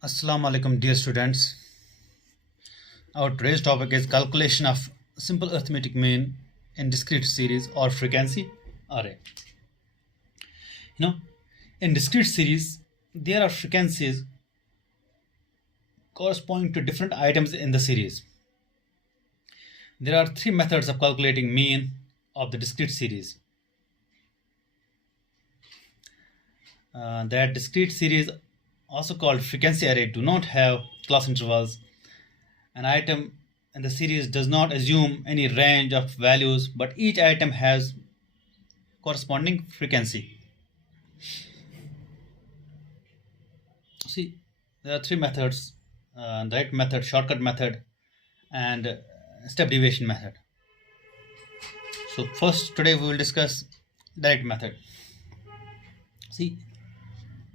Assalamu alaikum, dear students. Our today's topic is calculation of simple arithmetic mean in discrete series or frequency array. You know, in discrete series, there are frequencies corresponding to different items in the series. There are three methods of calculating mean of the discrete series. That discrete series, also called frequency array, do not have class intervals. An item in the series does not assume any range of values, but each item has corresponding frequency. See, there are three methods: direct method, shortcut method, and step deviation method. So first, today we will discuss direct method. See,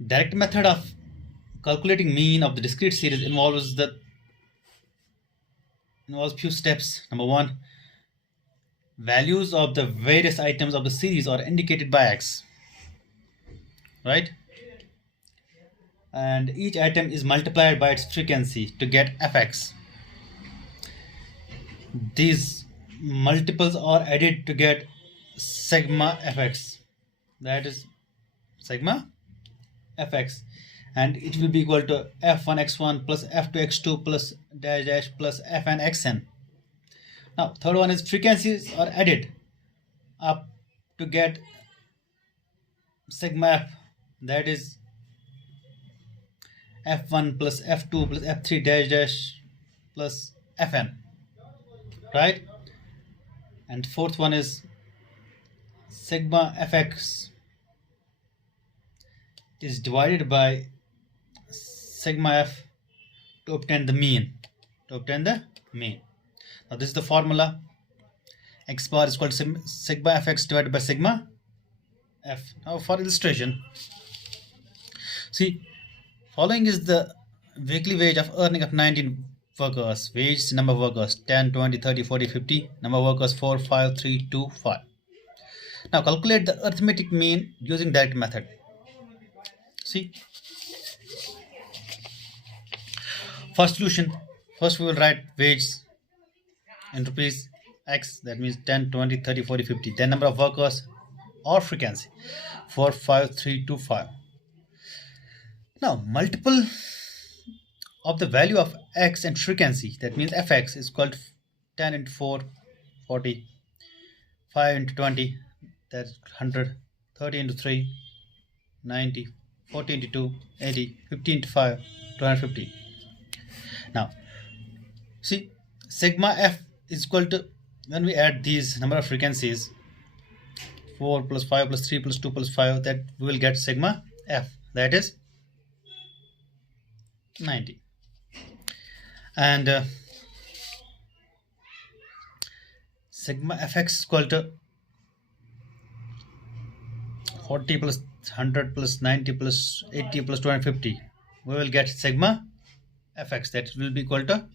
direct method of calculating mean of the discrete series involves few steps. Number one, values of the various items of the series are indicated by x, right? And each item is multiplied by its frequency to get fx. These multiples are added to get sigma fx, that is sigma fx, and it will be equal to f1 x1 plus f2 x2 plus dash dash plus fn xn. Now third one is frequencies are added up to get sigma f, that is f1 plus f2 plus f3 dash dash plus fn, right? And fourth one is sigma fx is divided by sigma f to obtain the mean. Now this is the formula: x bar is equal to sigma fx divided by sigma f. Now for illustration, see, following is the weekly wage of earning of 19 workers. Wage number of workers 10, 20, 30, 40, 50. Number of workers 4, 5, 3, 2, 5. Now calculate the arithmetic mean using direct method. See, first solution, first we will write wage in rupees x, that means 10, 20, 30, 40, 50. Then number of workers or frequency 4, 5, 3, 2, 5. Now multiple of the value of x and frequency, that means fx, is equal to 10 into 4, 40, 5 into 20, that's 100, 30 into 3, 90, 40 into 2, 80, 50 into 5, 250. Now see, sigma f is equal to, when we add these number of frequencies, 4 plus 5 plus 3 plus 2 plus 5, that we will get sigma f, that is 90. And sigma fx is equal to 40 plus 100 plus 90 plus 80 plus 250. We will get sigma fx, that will be equal to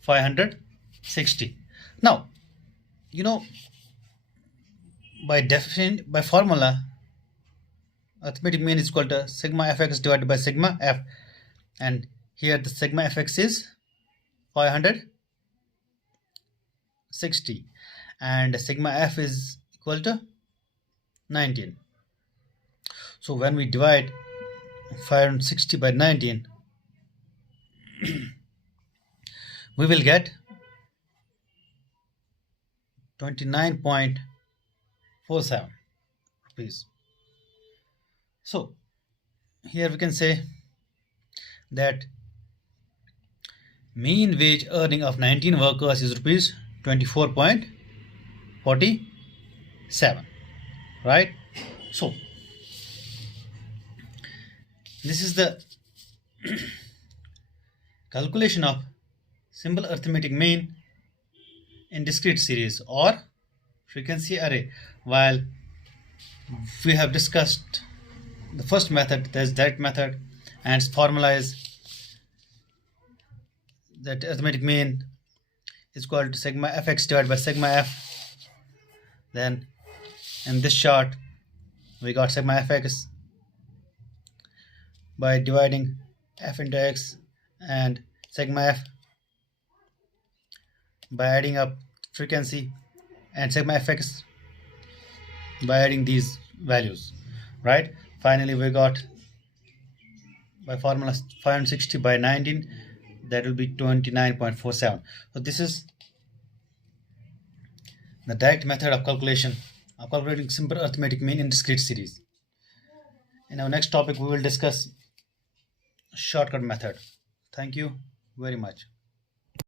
560. Now, by formula, arithmetic mean is equal to sigma fx divided by sigma f, and here the sigma fx is 560 and sigma f is equal to 19. So when we divide 560 by 19, we will get 29.47 rupees. So here we can say that mean wage earning of 19 workers is rupees 24.47, right? So this is the calculation of simple arithmetic mean in discrete series or frequency array. While we have discussed the first method, that is direct method, and its formula is that arithmetic mean is equal to sigma fx divided by sigma f. Then in this chart we got sigma fx by dividing f into x and sigma f by adding up frequency and sigma fx by adding these values, right? Finally, we got by formula 560 by 19, that will be 29.47. So this is the direct method of calculation of calculating simple arithmetic mean in discrete series. In our next topic, we will discuss shortcut method. Thank you very much.